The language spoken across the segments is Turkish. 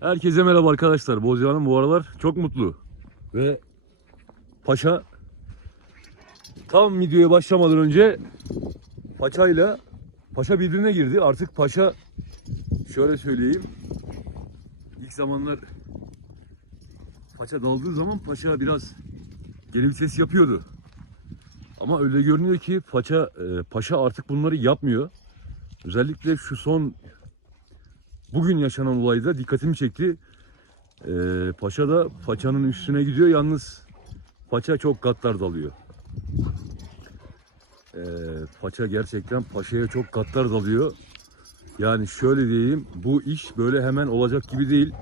Herkese merhaba arkadaşlar. Bozcahan'ın bu aralar çok mutlu. Ve Paşa tam videoya başlamadan önce Paça'yla Paşa birbirine girdi. Artık Paşa şöyle söyleyeyim. İlk zamanlar Paşa daldığı zaman Paşa biraz geri vites yapıyordu. Ama öyle görünüyor ki Paşa, e, Paşa artık bunları yapmıyor. Özellikle şu son bugün yaşanan olayda dikkatimi çekti. Ee, Paşa da Paça'nın üstüne gidiyor. Yalnız Paça çok gattar dalıyor. Ee, Paça gerçekten Paşa'ya çok gattar dalıyor. Yani şöyle diyeyim bu iş böyle hemen olacak gibi değil.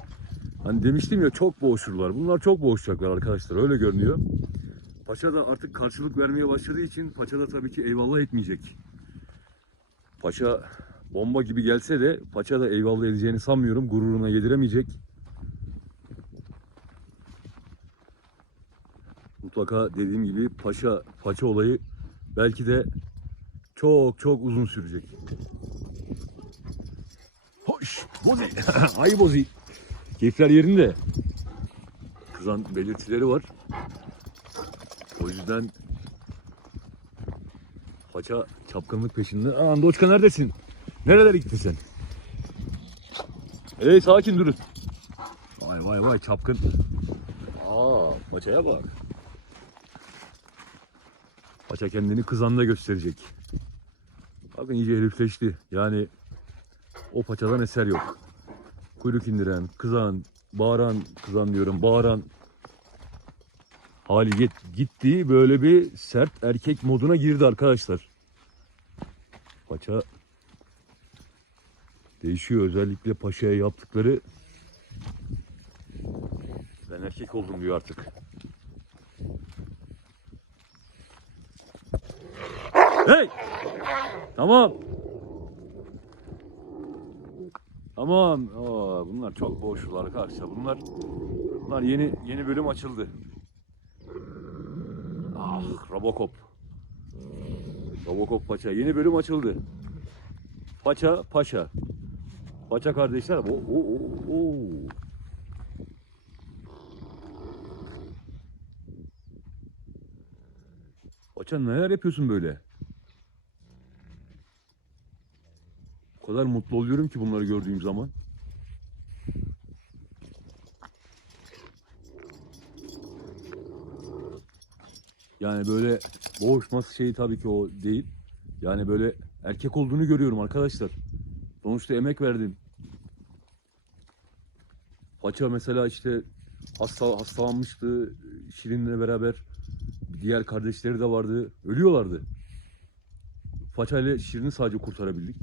Hani demiştim ya çok boğuşurlar. Bunlar çok boğuşacaklar arkadaşlar öyle görünüyor. Paşa da artık karşılık vermeye başladığı için Paşa da tabii ki eyvallah etmeyecek. Paşa bomba gibi gelse de Paça da eyvallah edeceğini sanmıyorum. Gururuna yediremeyecek. Mutlaka dediğim gibi Paşa Paça olayı belki de çok çok uzun sürecek. Hoş! Bozi! Ay Bozi! Keyifler yerinde. Kızan belirtileri var. O yüzden Paça çapkınlık peşinde. Aa Doçka neredesin? Nerelere gittin sen? Hey sakin durun. Vay vay vay çapkın. Aa paçaya bak. Paça kendini kızanda gösterecek. Bakın iyice herifleşti. Yani o paçadan eser yok. Kuyruk indiren, kızan, bağıran, kızan diyorum, bağıran hali git- gitti. Böyle bir sert erkek moduna girdi arkadaşlar. Paça Değişiyor özellikle paşaya yaptıkları. Ben erkek oldum diyor artık. Hey! Tamam. Tamam. Aa, bunlar çok boşlar arkadaşlar. Bunlar bunlar yeni yeni bölüm açıldı. Ah, Robocop. Robocop Paça yeni bölüm açıldı. Paça Paşa. Paça kardeşler. O, o, o, o. Paça neler yapıyorsun böyle? O kadar mutlu oluyorum ki bunları gördüğüm zaman. Yani böyle boğuşması şeyi tabii ki o değil. Yani böyle erkek olduğunu görüyorum arkadaşlar. Sonuçta emek verdin. Paça mesela işte hasta hastalanmıştı. Şirin'le beraber diğer kardeşleri de vardı. Ölüyorlardı. Paça ile Şirin'i sadece kurtarabildik.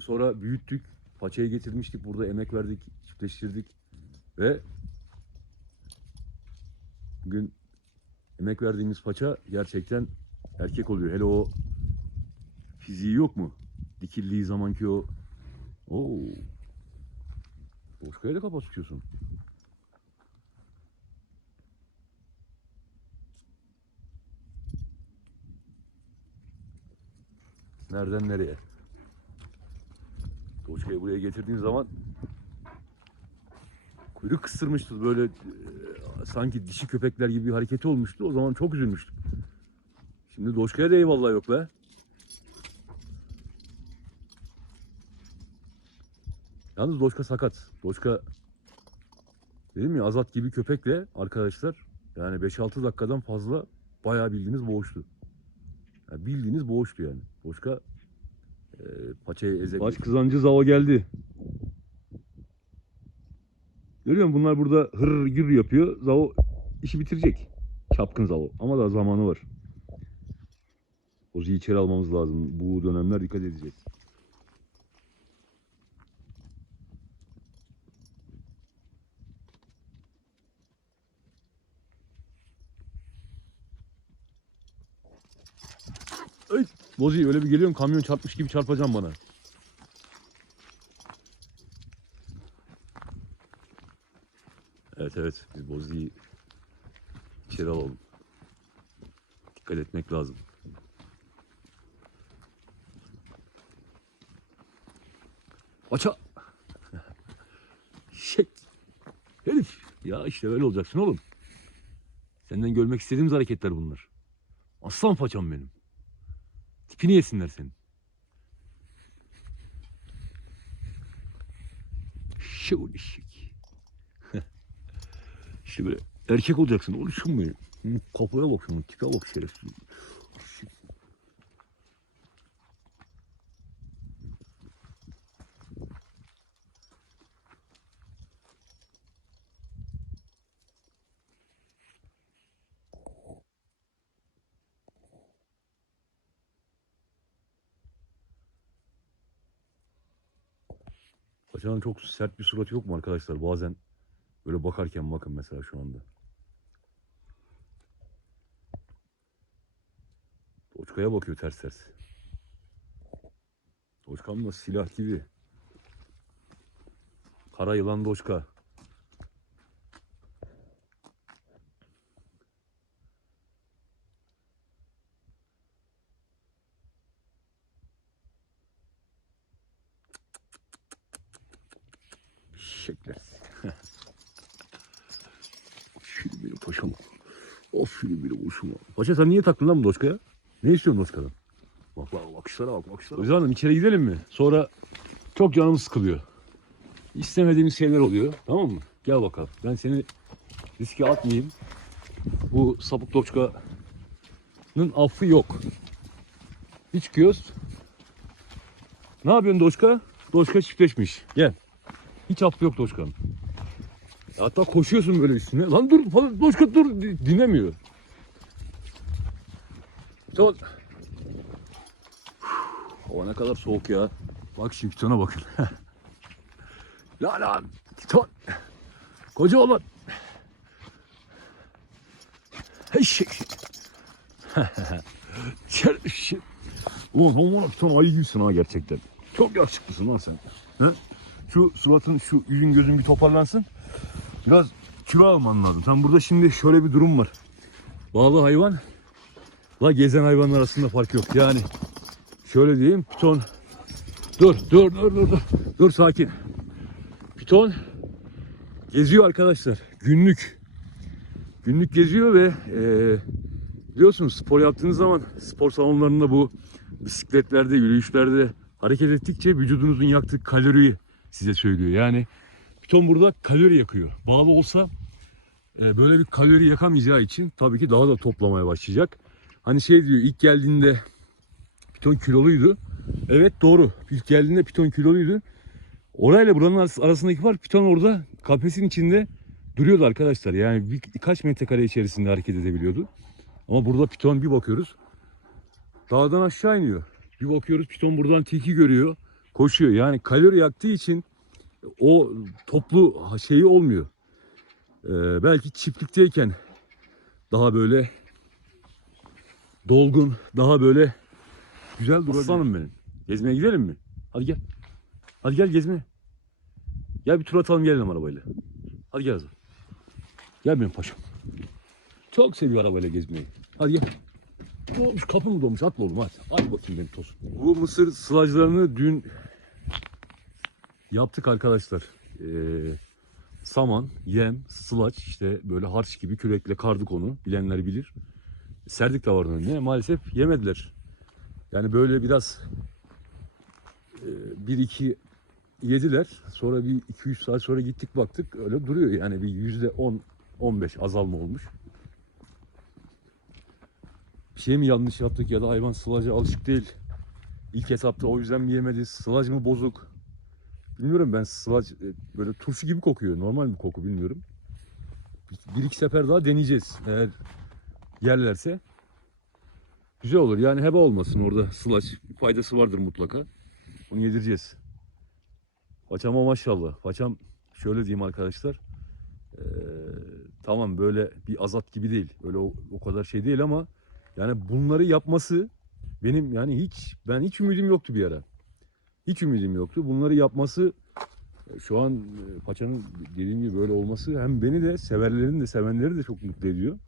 Sonra büyüttük. Paçayı getirmiştik. Burada emek verdik. Çiftleştirdik. Ve bugün emek verdiğimiz paça gerçekten erkek oluyor. Hele o fiziği yok mu? Dikildiği zamanki o Oo. Boşkaya da kafa tutuyorsun. Nereden nereye? Doçka'yı buraya getirdiğin zaman kuyruk kıstırmıştı böyle e, sanki dişi köpekler gibi bir hareketi olmuştu. O zaman çok üzülmüştüm. Şimdi Doçka'ya da eyvallah yok be. Yalnız Doçka sakat. Doçka dedim ya Azat gibi köpekle arkadaşlar yani 5-6 dakikadan fazla bayağı bildiğiniz boğuştu. Yani bildiğiniz boğuştu yani. Doçka e, paçayı ezebilir. Baş kızancı Zao geldi. Görüyor musun? Bunlar burada hır gür yapıyor. Zao işi bitirecek. Çapkın Zao. Ama daha zamanı var. Ozi'yi içeri almamız lazım. Bu dönemler dikkat edeceğiz. Ay, Bozi öyle bir geliyorsun kamyon çarpmış gibi çarpacağım bana. Evet evet biz Bozi'yi içeri alalım. Dikkat etmek lazım. Aça. Eşek. Herif. Ya işte öyle olacaksın oğlum. Senden görmek istediğimiz hareketler bunlar. Aslan paçam benim. Tipini yesinler senin. Şöyle eşek. işte böyle erkek olacaksın. Oluşum. Hı, Kafaya bak şunun tipe bak şerefsiz. Paçanın çok sert bir suratı yok mu arkadaşlar? Bazen böyle bakarken bakın mesela şu anda. Doçkaya bakıyor ters ters. Doçkam da silah gibi. Kara yılan doçka. Şekler. Aferin benim paşama. Aferin benim hoşuma. Paşa sen niye taktın lan bu doçkaya? Ne istiyorsun doçkadan? Bak bak bakışlara bak bakışlara. Özlem Hanım içeri gidelim mi? Sonra çok canımız sıkılıyor. İstemediğimiz şeyler oluyor. Tamam mı? Gel bakalım. Ben seni riske atmayayım. Bu sapık doçkanın affı yok. Bir çıkıyoruz. Ne yapıyorsun doçka? Doçka çiftleşmiş. Gel. Hiç affı yok Doşkan. Hatta koşuyorsun böyle üstüne. Lan dur falan Doşka dur Di- dinlemiyor. Ton. Hava ne kadar soğuk ya. Bak şimdi Titon'a bakın. la lan Titon. Koca olan. Eşek. Çerşi. Ulan ulan Titon ayı gibisin ha gerçekten. Çok yakışıklısın lan sen. He? Şu suratın, şu yüzün gözün bir toparlansın. Biraz kilo alman lazım. Sen burada şimdi şöyle bir durum var. Bağlı hayvan la gezen hayvanlar arasında fark yok. Yani şöyle diyeyim piton dur dur dur dur dur dur sakin. Piton geziyor arkadaşlar günlük. Günlük geziyor ve eee biliyorsunuz spor yaptığınız zaman spor salonlarında bu bisikletlerde, yürüyüşlerde hareket ettikçe vücudunuzun yaktığı kaloriyi size söylüyor. Yani piton burada kalori yakıyor. Bağlı olsa e, böyle bir kalori yakamayacağı için tabii ki daha da toplamaya başlayacak. Hani şey diyor ilk geldiğinde piton kiloluydu. Evet doğru. İlk geldiğinde piton kiloluydu. Orayla buranın arası- arasındaki fark piton orada kafesin içinde duruyordu arkadaşlar. Yani bir, birkaç metrekare içerisinde hareket edebiliyordu. Ama burada piton bir bakıyoruz. Dağdan aşağı iniyor. Bir bakıyoruz piton buradan tilki görüyor. Koşuyor. Yani kalori yaktığı için o toplu şeyi olmuyor. Ee, belki çiftlikteyken daha böyle dolgun, daha böyle güzel durabilir. Aslanım benim. Gezmeye gidelim mi? Hadi gel. Hadi gel gezmeye. Gel bir tur atalım gelelim arabayla. Hadi gel Azam. Gel benim paşam. Çok seviyor arabayla gezmeyi. Hadi gel. Doğmuş kapı mı doğmuş? Atla oğlum hadi. Hadi bakayım benim tosun. Bu mısır sılajlarını dün yaptık arkadaşlar. Ee, saman, yem, sılaç işte böyle harç gibi kürekle kardık onu. Bilenler bilir. Serdik davarın önüne. Maalesef yemediler. Yani böyle biraz e, bir iki yediler. Sonra bir iki üç saat sonra gittik baktık öyle duruyor. Yani bir yüzde on, on beş azalma olmuş. Bir şey mi yanlış yaptık ya da hayvan sılaca alışık değil. İlk etapta o yüzden mi yemedi? Sılaj mı bozuk? Bilmiyorum ben sılaç e, böyle turşu gibi kokuyor. Normal bir koku bilmiyorum. Bir iki sefer daha deneyeceğiz. Eğer yerlerse güzel olur. Yani heba olmasın orada sılaç. Bir faydası vardır mutlaka. Onu yedireceğiz. Paçama maşallah. Paçam şöyle diyeyim arkadaşlar. Ee, tamam böyle bir azat gibi değil. Öyle o, o kadar şey değil ama yani bunları yapması benim yani hiç ben hiç ümidim yoktu bir ara. Hiç ümidim yoktu. Bunları yapması e, şu an e, paçanın dediğim gibi böyle olması hem beni de severlerin de sevenleri de çok mutlu ediyor.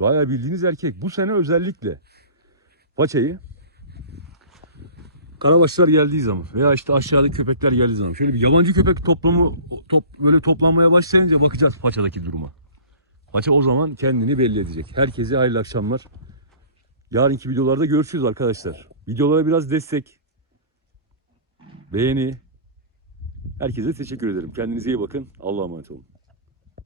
Bayağı bildiğiniz erkek. Bu sene özellikle paçayı Karabaşlar geldiği zaman veya işte aşağıdaki köpekler geldiği zaman şöyle bir yabancı köpek toplamı top, böyle toplanmaya başlayınca bakacağız paçadaki duruma. Paça o zaman kendini belli edecek. Herkese hayırlı akşamlar. Yarınki videolarda görüşürüz arkadaşlar. Videolara biraz destek, beğeni. Herkese teşekkür ederim. Kendinize iyi bakın. Allah'a emanet olun.